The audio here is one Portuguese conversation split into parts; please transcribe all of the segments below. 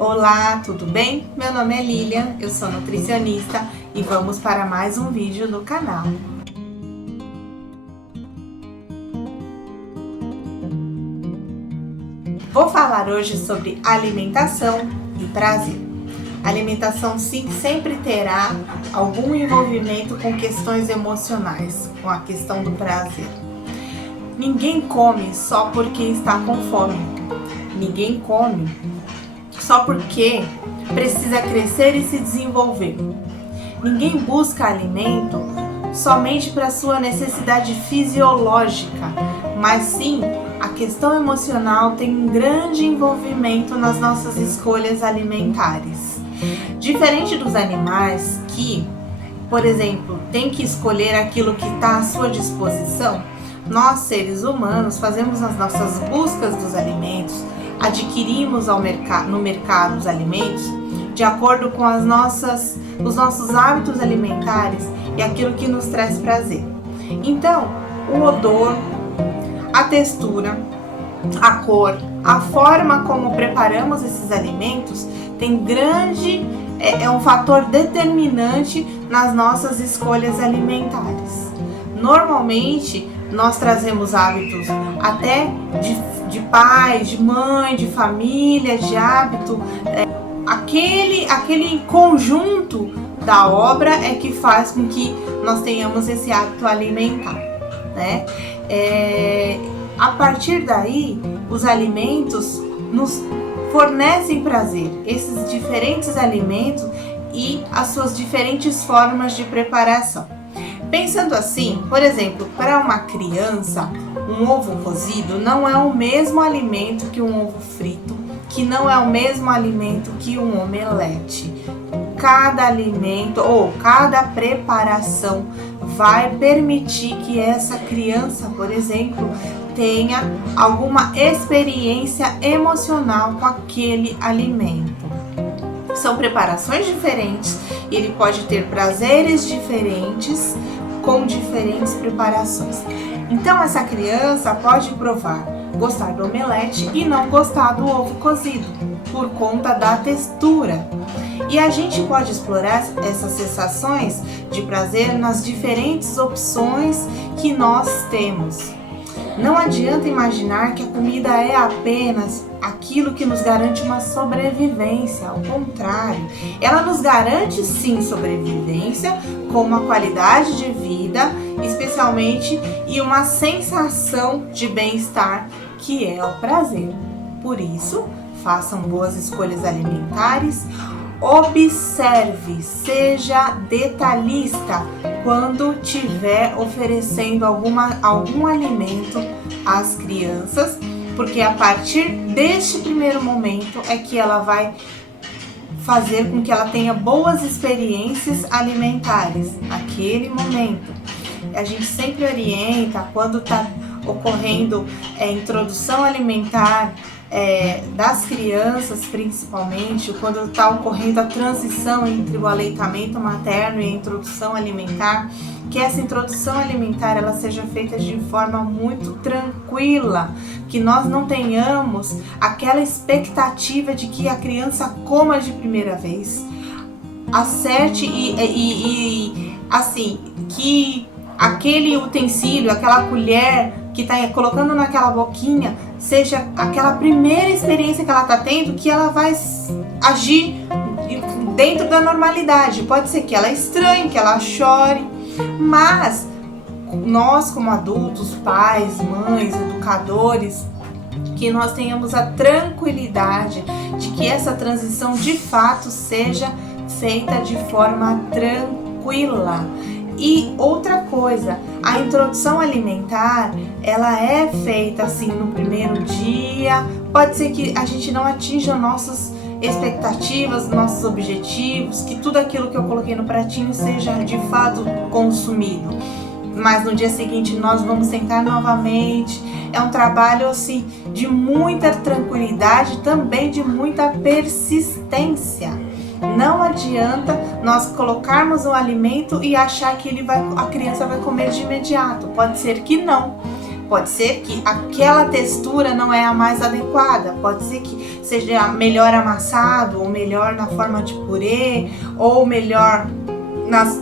Olá, tudo bem? Meu nome é Lilian, eu sou nutricionista e vamos para mais um vídeo no canal. Vou falar hoje sobre alimentação e prazer. A alimentação sim sempre terá algum envolvimento com questões emocionais, com a questão do prazer. Ninguém come só porque está com fome. Ninguém come só porque precisa crescer e se desenvolver. Ninguém busca alimento somente para sua necessidade fisiológica, mas sim a questão emocional tem um grande envolvimento nas nossas escolhas alimentares. Diferente dos animais que, por exemplo, tem que escolher aquilo que está à sua disposição, nós seres humanos fazemos as nossas buscas dos alimentos, adquirimos no mercado os alimentos de acordo com os nossos hábitos alimentares e aquilo que nos traz prazer. Então, o odor, a textura, a cor, a forma como preparamos esses alimentos é um fator determinante nas nossas escolhas alimentares. Normalmente, nós trazemos hábitos até de pai, de mãe, de família, de hábito. Aquele conjunto da obra é que faz com que nós tenhamos esse hábito alimentar, né? A partir daí, os alimentos nos fornecem prazer, esses diferentes alimentos e as suas diferentes formas de preparação. Pensando assim, por exemplo, para uma criança, um ovo cozido não é o mesmo alimento que um ovo frito, que não é o mesmo alimento que um omelete. Cada alimento ou cada preparação vai permitir que essa criança, por exemplo, tenha alguma experiência emocional com aquele alimento. São preparações diferentes, ele pode ter prazeres diferentes com diferentes preparações. Então essa criança pode provar, gostar do omelete e não gostar do ovo cozido, por conta da textura. E a gente pode explorar essas sensações de prazer nas diferentes opções que nós temos. Não adianta imaginar que a comida é apenas aquilo que nos garante uma sobrevivência. Ao contrário, ela nos garante sim sobrevivência, com uma qualidade de vida, especialmente, e uma sensação de bem-estar, que é o prazer. Por isso, façam boas escolhas alimentares. Observe, seja detalhista quando estiver oferecendo algum alimento às crianças, porque a partir deste primeiro momento é que ela vai fazer com que ela tenha boas experiências alimentares naquele momento. A gente sempre orienta quando está ocorrendo introdução alimentar das crianças, principalmente quando está ocorrendo a transição entre o aleitamento materno e a introdução alimentar, que essa introdução alimentar ela seja feita de forma muito tranquila, que nós não tenhamos aquela expectativa de que a criança coma de primeira vez, acerte e assim, que aquele utensílio, aquela colher que está colocando naquela boquinha, seja aquela primeira experiência que ela está tendo, que ela vai agir dentro da normalidade. Pode ser que ela estranhe, que ela chore, mas nós como adultos, pais, mães, educadores, que nós tenhamos a tranquilidade de que essa transição de fato seja feita de forma tranquila. E outra coisa, a introdução alimentar, ela é feita assim no primeiro dia. Pode ser que a gente não atinja nossas expectativas, nossos objetivos, que tudo aquilo que eu coloquei no pratinho seja de fato consumido. Mas no dia seguinte nós vamos sentar novamente. É um trabalho assim de muita tranquilidade, também de muita persistência. Não adianta nós colocarmos um alimento e achar que a criança vai comer de imediato. Pode ser que não. Pode ser que aquela textura não é a mais adequada, pode ser que seja melhor amassado, ou melhor na forma de purê, ou melhor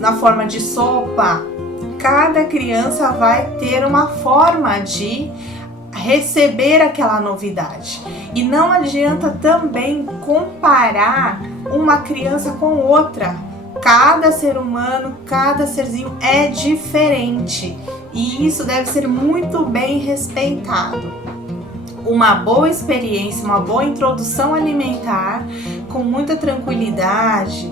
na forma de sopa. Cada criança vai ter uma forma de receber aquela novidade. E não adianta também comparar uma criança com outra. Cada ser humano, cada serzinho é diferente. E isso deve ser muito bem respeitado. Uma boa experiência, uma boa introdução alimentar, com muita tranquilidade,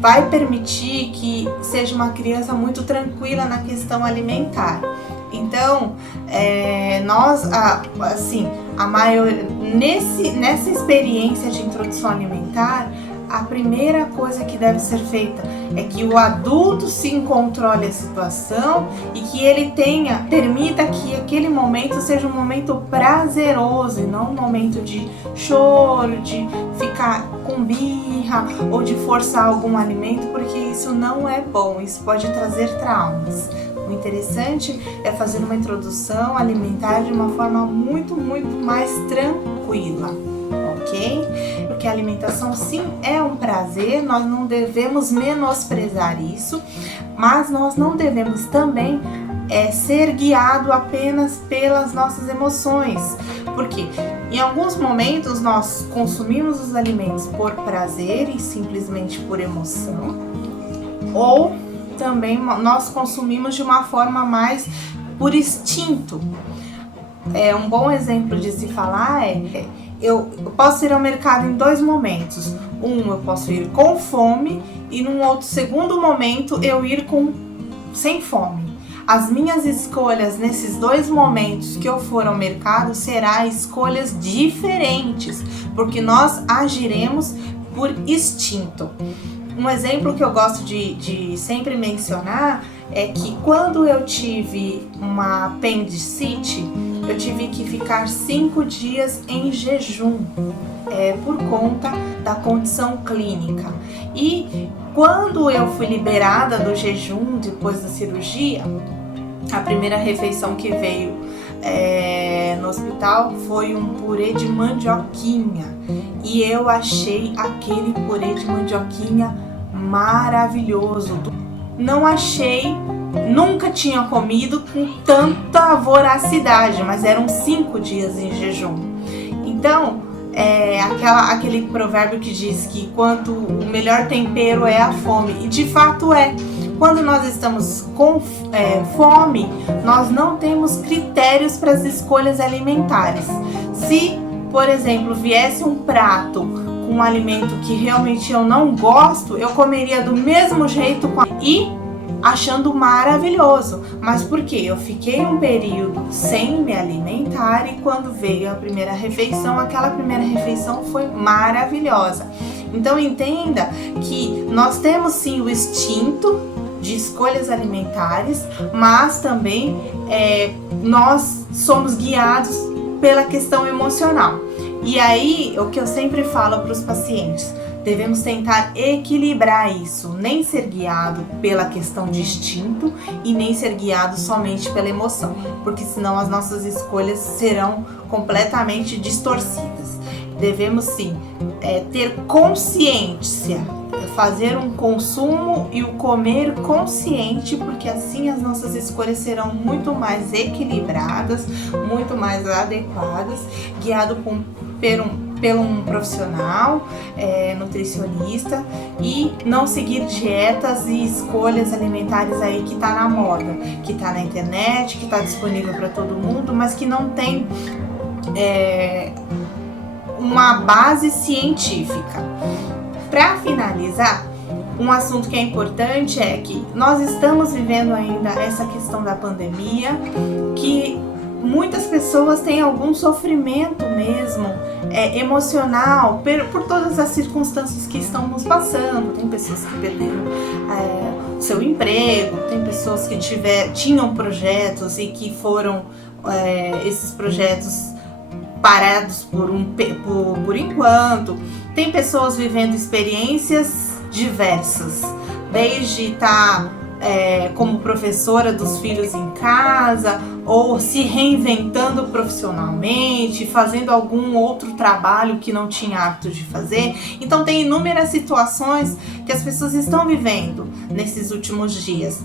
vai permitir que seja uma criança muito tranquila na questão alimentar. Então, nessa experiência de introdução alimentar, a primeira coisa que deve ser feita é que o adulto se controle a situação e que ele permita que aquele momento seja um momento prazeroso e não um momento de choro, de ficar com birra ou de forçar algum alimento, porque isso não é bom, isso pode trazer traumas. O interessante é fazer uma introdução alimentar de uma forma muito, muito mais tranquila. Ok? Porque a alimentação sim é um prazer, nós não devemos menosprezar isso, mas nós não devemos também ser guiado apenas pelas nossas emoções, porque em alguns momentos nós consumimos os alimentos por prazer e simplesmente por emoção, ou também nós consumimos de uma forma mais por instinto. Um bom exemplo de se falar eu posso ir ao mercado em dois momentos. Eu posso ir com fome e num outro segundo momento eu ir sem fome. As minhas escolhas nesses dois momentos que eu for ao mercado serão escolhas diferentes, porque nós agiremos por instinto. Um exemplo que eu gosto de sempre mencionar é que quando eu tive uma apendicite, eu tive que ficar 5 dias em jejum por conta da condição clínica. E quando eu fui liberada do jejum depois da cirurgia, a primeira refeição que veio no hospital foi um purê de mandioquinha. E eu achei aquele purê de mandioquinha maravilhoso. Não achei, nunca tinha comido com tanta voracidade, mas eram 5 dias em jejum. Então, aquele provérbio que diz que o melhor tempero é a fome, e de fato é. Quando nós estamos com fome, nós não temos critérios para as escolhas alimentares. Se, por exemplo, viesse um prato com um alimento que realmente eu não gosto, eu comeria do mesmo jeito e achando maravilhoso. Mas por quê? Eu fiquei um período sem me alimentar e quando veio a primeira refeição, aquela primeira refeição foi maravilhosa. Então entenda que nós temos sim o instinto de escolhas alimentares, mas também nós somos guiados pela questão emocional. E aí, o que eu sempre falo para os pacientes, devemos tentar equilibrar isso, nem ser guiado pela questão de instinto e nem ser guiado somente pela emoção, porque senão as nossas escolhas serão completamente distorcidas. Devemos sim ter consciência, fazer um consumo e o comer consciente, porque assim as nossas escolhas serão muito mais equilibradas, muito mais adequadas, guiado por um profissional nutricionista, e não seguir dietas e escolhas alimentares aí que tá na moda, que tá na internet, que tá disponível para todo mundo, mas que não tem uma base científica. Para finalizar, um assunto que é importante é que nós estamos vivendo ainda essa questão da pandemia, que muitas pessoas têm algum sofrimento mesmo emocional por todas as circunstâncias que estamos passando. Tem pessoas que perderam seu emprego, tem pessoas que tinham projetos e que foram esses projetos parados por enquanto. Tem pessoas vivendo experiências diversas, desde estar como professora dos filhos em casa, ou se reinventando profissionalmente, fazendo algum outro trabalho que não tinha hábito de fazer. Então tem inúmeras situações que as pessoas estão vivendo nesses últimos dias.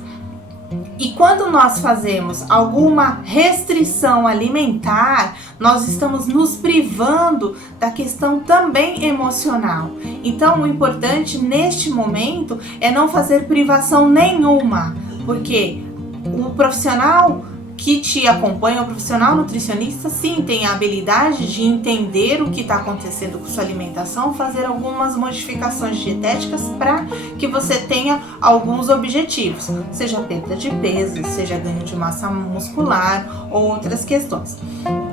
E quando nós fazemos alguma restrição alimentar, nós estamos nos privando da questão também emocional. Então, o importante neste momento é não fazer privação nenhuma, porque o profissional que te acompanha, o profissional nutricionista, sim, tem a habilidade de entender o que está acontecendo com sua alimentação, fazer algumas modificações dietéticas para que você tenha alguns objetivos, seja perda de peso, seja ganho de massa muscular ou outras questões.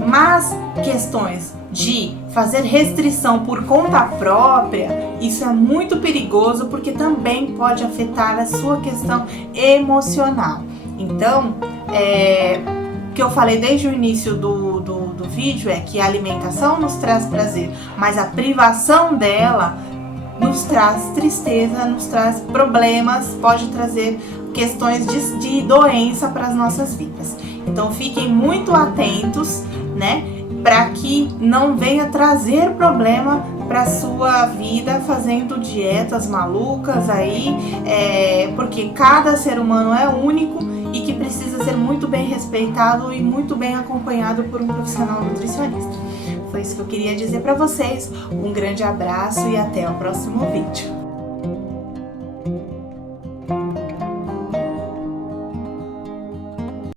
Mas questões de fazer restrição por conta própria, isso é muito perigoso, porque também pode afetar a sua questão emocional. Então, o que eu falei desde o início do vídeo é que a alimentação nos traz prazer, mas a privação dela nos traz tristeza, nos traz problemas, pode trazer questões de doença para as nossas vidas. Então fiquem muito atentos, né, para que não venha trazer problema para sua vida fazendo dietas malucas aí, porque cada ser humano é único e que precisa ser muito bem respeitado e muito bem acompanhado por um profissional nutricionista. Foi isso que eu queria dizer para vocês. Um grande abraço e até o próximo vídeo.